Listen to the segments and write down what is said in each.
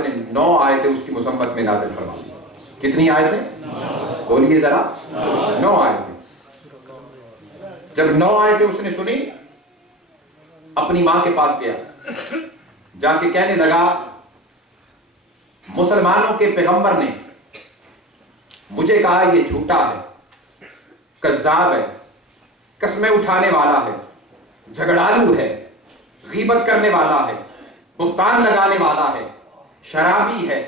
نے 9 آیتیں اس کی مذمت میں نازل فرما دی. کتنی آیتیں؟ بولیے ذرا. 9 آیتیں. جب 9 آیتیں اس نے سنی اپنی ماں کے پاس گیا, جا کے کہنے لگا مسلمانوں کے پیغمبر نے مجھے کہا یہ جھوٹا ہے, کذاب ہے, قسمیں اٹھانے والا ہے, جھگڑالو ہے, غیبت کرنے والا ہے, بہتان لگانے والا ہے, شرابی ہے,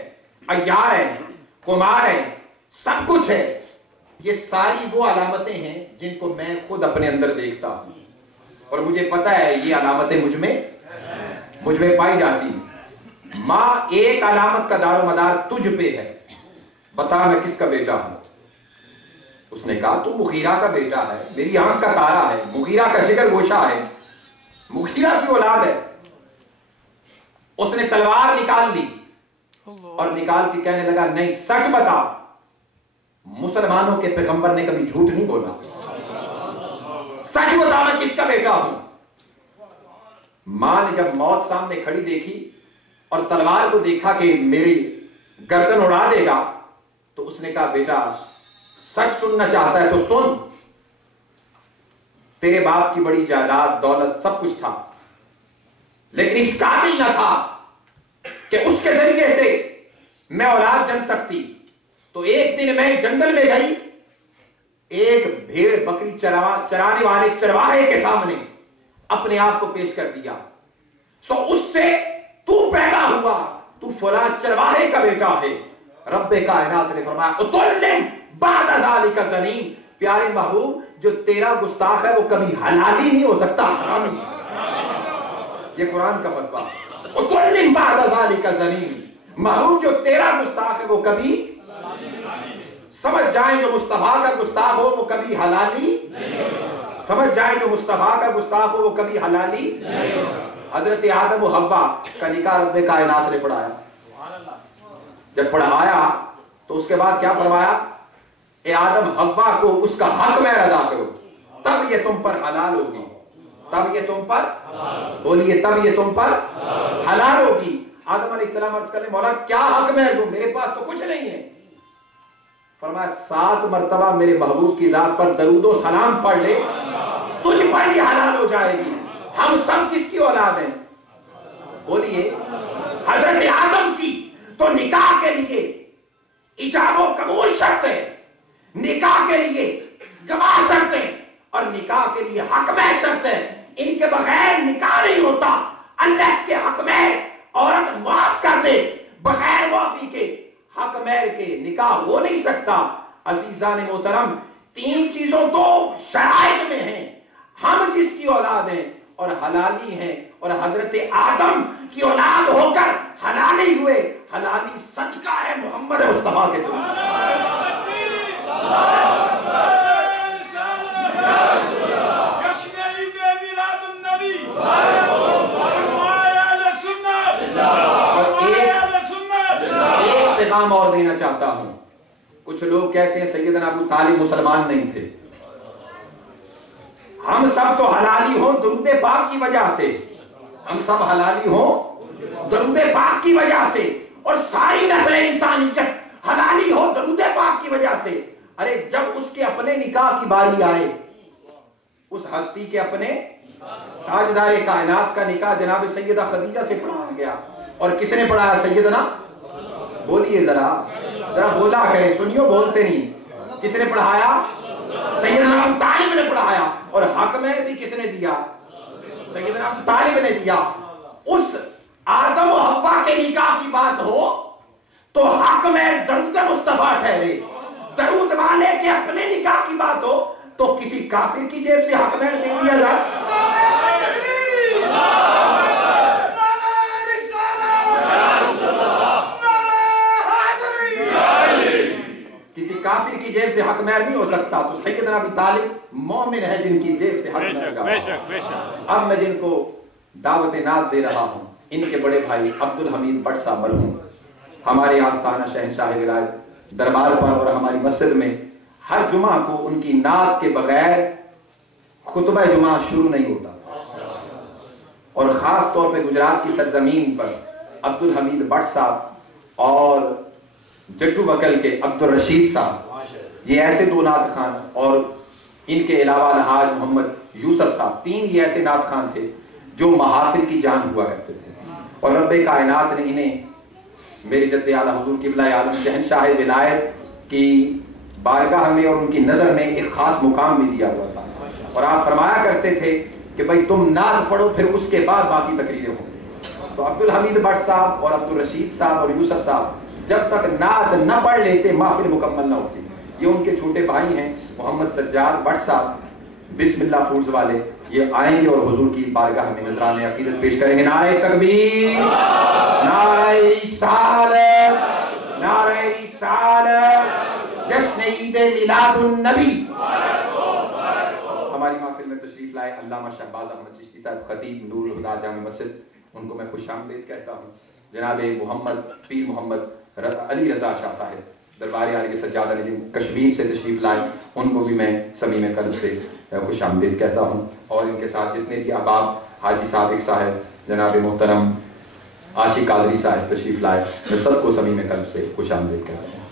عیار ہے, قمار ہے, سب کچھ ہے. یہ ساری وہ علامتیں ہیں جن کو میں خود اپنے اندر دیکھتا ہوں اور مجھے پتا ہے یہ علامتیں مجھ میں پائی جاتی ہیں. ماں ایک علامت کا دار و مدار تجھ پہ ہے, بتا میں کس کا بیٹا ہوں. اس نے کہا تو مغیرہ کا بیٹا ہے, میری آنکھ کا تارا ہے, مغیرہ کا جگر گوشہ ہے, مغیرہ کی اولاد ہے. اس نے تلوار نکال لی اور نکال کے کہنے لگا نہیں سچ بتا, مسلمانوں کے پیغمبر نے کبھی جھوٹ نہیں بولا, سچ بتا میں کس کا بیٹا ہوں. ماں نے جب موت سامنے کھڑی دیکھی اور تلوار کو دیکھا کہ میری گردن اڑا دے گا, تو اس نے کہا بیٹا سچ سننا چاہتا ہے تو سن, تیرے باپ کی بڑی جائیداد دولت سب کچھ تھا, لیکن اس قابل نہ تھا کہ اس کے ذریعے سے میں اولاد جن سکتی. تو ایک دن میں جنگل میں گئی, ایک بھیڑ بکری چرانے والے چرواہے کے سامنے اپنے آپ کو پیش کر دیا. سو اس سے تو پیدا ہوا, تو فلاں چرواہے کا بیٹا ہے. رب کائنات نے فرمایا اتلم بعد ذالک زنیم, پیارے محبوب جو تیرا گستاخ ہے وہ کبھی حلالی نہیں ہو سکتا, حرامی. یہ قرآن کا فتویٰ. اتلم بعد ذالک زنیم, محبوب جو تیرا گستاخ ہے وہ کبھی, سمجھ جائیں جو مصطفیٰ کا گستاخ ہو وہ کبھی حلالی, سمجھ جائیں جو مصطفیٰ کا گستاخ ہو وہ کبھی حلالی. حضرت آدم و حوا کا نکاح رب کائنات نے پڑھایا. جب پڑھایا تو اس کے بعد کیا فرمایا, اے آدم حوا کو اس کا حق میں ادا کرو, تب یہ تم پر حلال ہوگی, تب یہ تم پر, بولیے تب یہ تم پر حلال ہوگی. آدم علیہ السلام عرض کرنے مولا کیا حق میں دوں, میرے پاس تو کچھ نہیں ہے. فرمایا 7 مرتبہ میرے محبوب کی ذات پر درود و سلام پڑھ لے, تجھ پر یہ حلال ہو جائے گی. ہم سب کس کی اولاد ہیں, بولیے حضرت آدم کی. تو نکاح کے لیے ایجاب و قبول شرط ہے, نکاح کے لیے گواہ شرط ہے, اور نکاح کے لیے حق میں شرط ہے. ان کے بغیر نکاح نہیں ہوتا. اللہ اس کے حق میں عورت معاف کر دے, بغیر معافی کے حق مہر کے نکاح ہو نہیں سکتا. عزیزان محترم 3 چیزوں تو شرائط میں ہیں. ہم جس کی اولاد ہیں اور حلالی ہیں, اور حضرت آدم کی اولاد ہو کر حلالی ہوئے, حلالی صدقہ ہے محمد مصطفیٰ کے دور. پیغام اور دینا چاہتا ہوں. کچھ لوگ کہتے ہیں سیدنا ابو طالب مسلمان نہیں تھے. ہم سب تو حلالی ہوں درود پاک کی وجہ سے, ہم سب حلالی ہوں درود پاک کی وجہ سے, اور ساری نسل انسانیت حلالی ہو درود پاک کی وجہ سے. ارے جب اس کے اپنے نکاح کی باری آئے, اس ہستی کے اپنے تاجدار کائنات کا نکاح جناب سیدہ خدیجہ سے پڑھایا گیا. اور کس نے پڑھایا, سیدنا, بولیے ذرا بولا کرے, سنیو بولتے نہیں. کس نے پڑھایا, سیدنا ابو طالب نے پڑھایا. اور حق مہر بھی کس نے دیا, سیدنا ابو طالب نے دیا. اس آدم و حوا کے نکاح کی بات ہو تو حق مہر درود مصطفیٰ ٹھہرے. درود والے کے اپنے نکاح کی بات ہو تو کسی کافر کی جیب سے حق مہر دے دیا جائے. کسی کافر کی جیب سے حق مہر نہیں ہو سکتا. تو سیدنا ابی طالب مومن ہے جن کی جیب سے حق مہر گا. اب میں جن کو دعوت نعت دے رہا ہوں, ان کے بڑے بھائی عبدالحمید بٹ صاحب مرحوم ہمارے آستانہ شہنشاہ ولایت دربار پر اور ہماری مسجد میں ہر جمعہ کو ان کی نعت کے بغیر خطبہ جمعہ شروع نہیں ہوتا. اور خاص طور پہ گجرات کی سرزمین پر عبدالحمید بٹ صاحب اور جٹو بکل کے عبدالرشید صاحب، یہ ایسے دو نعت خان، اور ان کے علاوہ الحاج محمد یوسف صاحب، تین یہ ایسے نعت خان تھے جو محافل کی جان ہوا کرتے تھے. اور رب کائنات نے انہیں میرے جد اعلیٰ حضور قبلہ عالم شہنشاہ ولایت کی بارگاہ میں اور ان کی نظر میں ایک خاص مقام بھی دیا ہوا تھا. اور آپ فرمایا کرتے تھے کہ بھائی تم نعت پڑھو پھر اس کے بعد باقی تقریریں ہوں. تو عبدالحمید بٹ صاحب اور عبدالرشید صاحب اور یوسف صاحب جب تک نعت نہ پڑھ لیتے محفل مکمل نہ ہوتی. یہ ان کے چھوٹے بھائی ہیں محمد سجاد بٹ صاحب بسم اللہ فوڈز والے، یہ آئیں گے اور حضور کی بارگاہ میں نذرانہ عقیدت پیش کریں گے. نعرہ تکبیر، نعرہ رسالت، نعرہ رسالت، جشن عید میلاد النبی. ہماری محفل میں تشریف لائے علامہ شہباز احمد چشتی صاحب، خطیب نور الہدیٰ جامع مسجد، ان کو میں خوش آمدید کہتا ہوں. جناب محمد پیر محمد علی رضا شاہ صاحب دربار عالی سجاد علی کشمیر سے تشریف لائے، ان کو بھی میں صمیم قلب سے خوش آمدید کہتا ہوں. اور ان کے ساتھ جتنے بھی احباب، حاجی صادق صاحب، جناب محترم عاشق قادری صاحب تشریف لائے، میں سب کو صمیم قلب سے خوش آمدید کہتا ہوں.